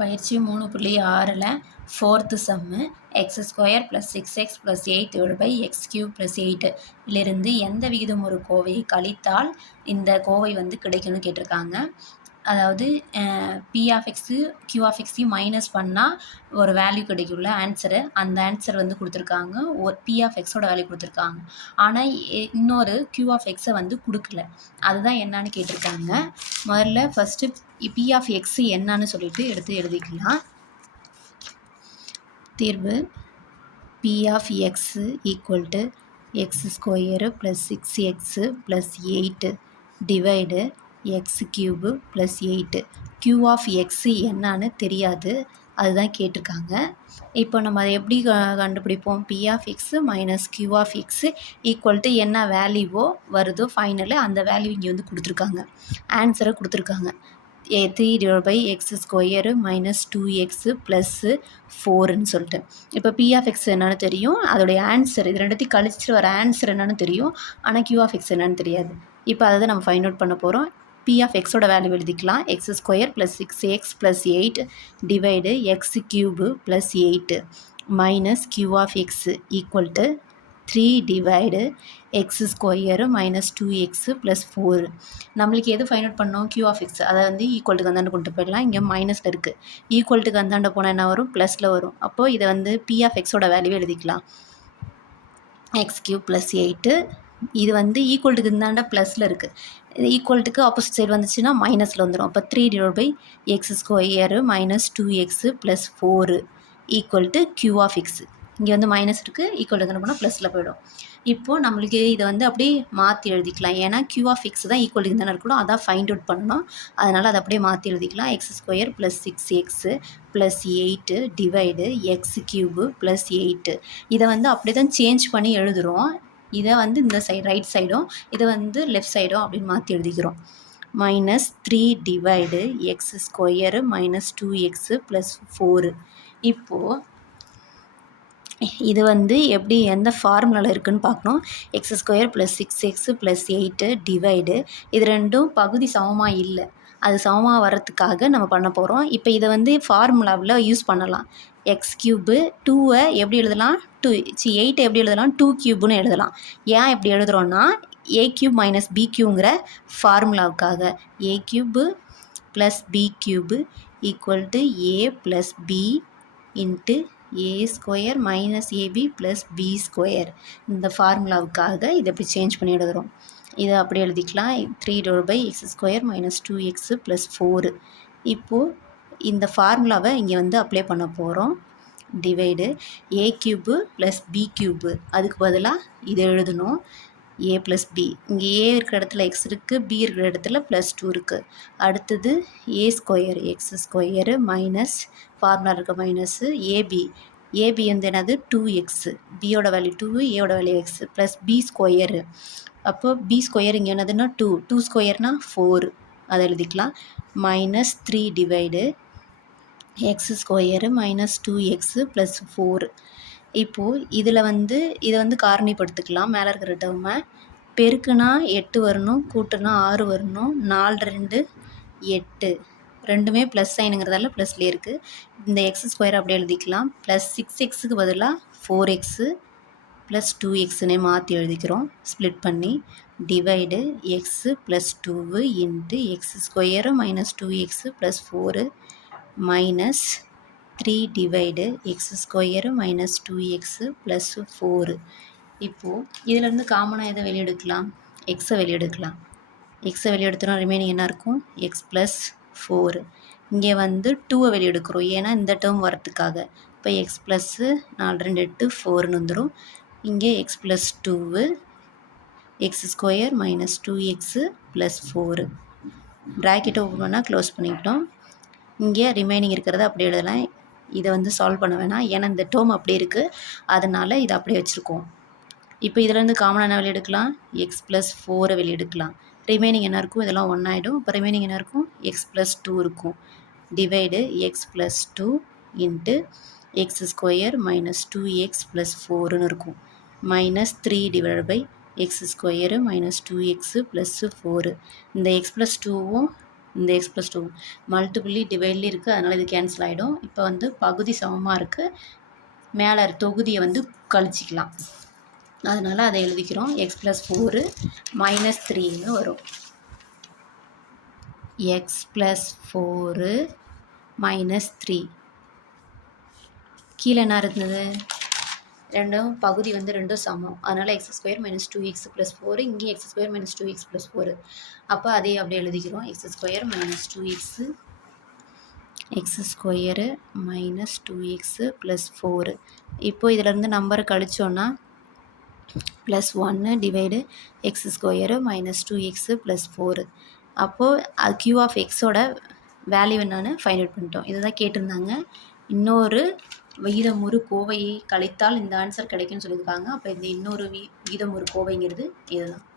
பயிற்சி மூணு புள்ளி ஆறில் fourth sum x square plus six x plus eight divide by x Q plus eight இதிலிருந்து எந்த விகிதம் ஒரு கோவையை கழித்தால் இந்த கோவை வந்து கிடைக்கும்னு கேட்டிருக்காங்க. அதாவது P of x Q of minus பண்ணால் ஒரு வேல்யூ கிடைக்கும்ல ஆன்சரு அந்த ஆன்சர் வந்து கொடுத்துருக்காங்க. ஒரு பி ஆஃப் எக்ஸோட வேல்யூ கொடுத்துருக்காங்க. ஆனால் இன்னொரு கியூ ஆஃப் எக்ஸை வந்து கொடுக்கல. அதுதான் என்னன்னு கேட்டிருக்காங்க. முதல்ல ஃபஸ்ட்டு பி ஆஃப் எக்ஸு என்னன்னு சொல்லிட்டு எடுத்து எழுதிக்கலாம். தீர்வு. P of x equal to x square plus six x plus eight divide x cube plus eight Q of x என்னான்னு தெரியாது. அதுதான் கேட்டிருக்காங்க. இப்போ நம்ம அதை எப்படி க கண்டுபிடிப்போம்? P of x minus Q of x equal to என்ன வேல்யூவோ வருதோ ஃபைனலு அந்த வேல்யூ இங்கே வந்து கொடுத்துருக்காங்க. ஆன்சரை கொடுத்துருக்காங்க. A three divide by x square minus two x plus ஃபோருன்னு சொல்லிட்டு இப்போ பி ஆஃப் எக்ஸ் என்னென்னு தெரியும். அதோடைய ஆன்சர் இது ரெண்டுத்தையும் கழிச்சிட்டு வர ஆன்சர் என்னென்னு தெரியும். ஆனால் கியூ ஆஃப் எக்ஸ் என்னென்னு தெரியாது. இப்போ அதை தான் நம்ம ஃபைண்ட் அவுட் பண்ண போகிறோம் பி ஆஃப் எக்ஸோட வேல்யூ எழுதிக்கலாம். X square plus six x plus eight divide x cube plus eight minus Q of x equal to three divide x square minus two x plus four நம்மளுக்கு எது find out பண்ணோம்? Q of x அதை வந்து ஈக்குவல்ட்டுக்கு அந்தாண்ட கொண்டு போயிடலாம். இங்கே மைனஸில் இருக்குது ஈக்குவல்ட்டுக்கு அந்தாண்ட போனால் என்ன வரும்? ப்ளஸில் வரும். அப்போது இதை வந்து பி ஆஃப் எக்ஸோட வேல்யூ எழுதிக்கலாம். எக்ஸ் கியூ ப்ளஸ் எயிட்டு இது வந்து ஈக்குவல்ட்டுக்கு இந்தாண்ட ப்ளஸில் இருக்குது இது ஈக்குவல்ட்டுக்கு ஆப்போசிட் சைடு வந்துச்சுன்னா மைனஸில் வந்துடும் அப்போ three divide by x square minus two x plus four equal to Q of x இங்கே வந்து மைனஸ் இருக்குது ஈக்குவல் என்ன போனால் ப்ளஸில் போயிடும். இப்போது நம்மளுக்கு இதை வந்து அப்படியே மாற்றி எழுதிக்கலாம். ஏன்னா கியூ ஆஃப் எக்ஸ் தான் ஈக்குவல் தானே இருக்கணும். அதான் ஃபைண்ட் அவுட் பண்ணணும். அதனால் அதை அப்படியே மாற்றி எழுதிக்கலாம். X square plus six x plus eight divide x cube plus eight இதை வந்து அப்படி தான் சேஞ்ச் பண்ணி எழுதுகிறோம் இதை வந்து இந்த சைடு ரைட் சைடும் இதை வந்து லெஃப்ட் சைடும் அப்படின்னு மாற்றி எழுதிக்கிறோம். Minus three divide x square minus two x plus four இப்போது இது வந்து எப்படி எந்த ஃபார்முலாவில் இருக்குதுன்னு பார்க்கணும். X square plus six x plus eight divide இது ரெண்டும் பகுதி சமமாக இல்லை. அது சமமாக வர்றதுக்காக நம்ம பண்ண போகிறோம் இப்போ இதை வந்து ஃபார்முலாவில் யூஸ் பண்ணலாம். எக்ஸ் க்யூபு டூவை எப்படி எழுதலாம்? டூ சி எயிட்டை எப்படி எழுதலாம்? டூ க்யூப்னு எழுதலாம். ஏன் எப்படி எழுதுகிறோன்னா ஏ க்யூப் மைனஸ் பி க்யூங்கிற ஃபார்முலாவுக்காக a cube plus b cube equal to a plus b into a square minus ab plus b square இந்த ஃபார்முலாவுக்காக இதை இப்படி சேஞ்ச் பண்ணி எழுதுகிறோம் இதை அப்படி எழுதிக்கலாம். Three door by x square minus two x plus four இப்போது இந்த ஃபார்முலாவை இங்கே வந்து அப்ளை பண்ண போகிறோம் divide a cube plus b cube அதுக்கு பதிலாக இதை எழுதணும். ஏ ப்ளஸ் பி இங்கே ஏ இருக்கிற இடத்துல எக்ஸ் இருக்குது பி இருக்கிற இடத்துல ப்ளஸ் டூ இருக்குது அடுத்தது a square x square minus formula இருக்க மைனஸு ஏபி ஏபி வந்து என்னது? டூ எக்ஸு பியோட வேல்யூ டூ ஏவோட value x plus b square அப்போ பி ஸ்கொயர் இங்கே என்னதுன்னா டூ டூ ஸ்கொயர்னால் ஃபோர் அதை எழுதிக்கலாம். Minus three divide x square minus two x plus four இப்போது இதில் வந்து இதை வந்து காரணிப்படுத்திக்கலாம். மேலே இருக்கிற டேர்மை பெருக்குனா எட்டு வரணும் கூட்டுனா ஆறு வரணும் நாலு ரெண்டு எட்டு. ரெண்டுமே ப்ளஸ் சைனுங்கிறதால ப்ளஸ்லேயே இருக்குது இந்த எக்ஸ் ஸ்கொயர் அப்படியே எழுதிக்கலாம். ப்ளஸ் சிக்ஸ் எக்ஸுக்கு பதிலாக ஃபோர் எக்ஸு ப்ளஸ் டூ எக்ஸுனே மாற்றி எழுதிக்கிறோம். ஸ்ப்ளிட் பண்ணி divide x plus two into x square minus two x plus four minus three divide x square minus two x plus four இப்போது இதிலேருந்து காமனாக எதை வெளியெடுக்கலாம்? எக்ஸை வெளியெடுக்கலாம். எக்ஸை வெளியெடுத்தோம்னா ரிமைனிங் என்ன இருக்கும்? எக்ஸ் ப்ளஸ் ஃபோரு இங்கே வந்து டூவை வெளியெடுக்கிறோம். ஏன்னா இந்த டேர்ம் வரத்துக்காக இப்போ எக்ஸ் ப்ளஸ்ஸு நாலு ரெண்டு எட்டு ஃபோர்னு வந்துடும் இங்கே x plus two x square minus two x plus four ப்ராக்கெட்டை open பண்ணால் க்ளோஸ் பண்ணிக்கிட்டோம். இங்கே ரிமைனிங் இருக்கிறத அப்படியே எழுதலாம். இதை வந்து சால்வ் பண்ண வேணாம். ஏன்னா இந்த டேர்ம் அப்படி இருக்குது அதனால் இதை அப்படியே வச்சுருக்கோம். இப்போ இதிலேருந்து காமனாக என்ன வெளியே எடுக்கலாம். எக்ஸ் ப்ளஸ் ஃபோரை வெளியே எடுக்கலாம். ரிமைனிங் என்ன இருக்கும்? இதெல்லாம் ஒன் ஆகிடும் இப்போ ரிமைனிங் என்ன இருக்கும்? எக்ஸ் ப்ளஸ் டூ இருக்கும். Divide x plus two into x square minus two x plus ஃபோருன்னு இருக்கும். Minus three divide by x square minus two x plus four இந்த எக்ஸ் ப்ளஸ் டூவும் இந்த எக்ஸ் ப்ளஸ் டூ மல்டிபிளி டிவைட்லேயும் இருக்குது அதனால் இது cancel ஆகிடும் இப்போ வந்து பகுதி சமமாக இருக்குது மேலே தொகுதியை வந்து கழிச்சிக்கலாம். அதனால் அதை எழுதிக்கிறோம். எக்ஸ் ப்ளஸ் ஃபோரு மைனஸ் த்ரீன்னு வரும். X plus four minus three கீழே என்ன இருந்தது? ரெண்டும் பகுதி வந்து ரெண்டும் சமம். அதனால் x square minus two x plus four இங்கேயும் x square minus two x plus four அப்போ அதே அப்படியே எழுதிக்கிறோம். X square minus two x x square minus two x plus four இப்போது இதிலேருந்து நம்பர் கழிச்சோன்னா ப்ளஸ் ஒன்று divide x square minus two x plus four அப்போது க்யூ ஆஃப் எக்ஸோட வேல்யூ என்னன்னு ஃபைண்ட் அவுட் பண்ணிட்டோம். இதை தான் கேட்டிருந்தாங்க. இன்னொரு விகிதமுறு கோவையை கழித்தால் இந்த ஆன்சர் கிடைக்கும்னு சொல்லியிருக்காங்க. அப்போ இந்த இன்னொரு வி ஒரு கோவைங்கிறது இதுதான்.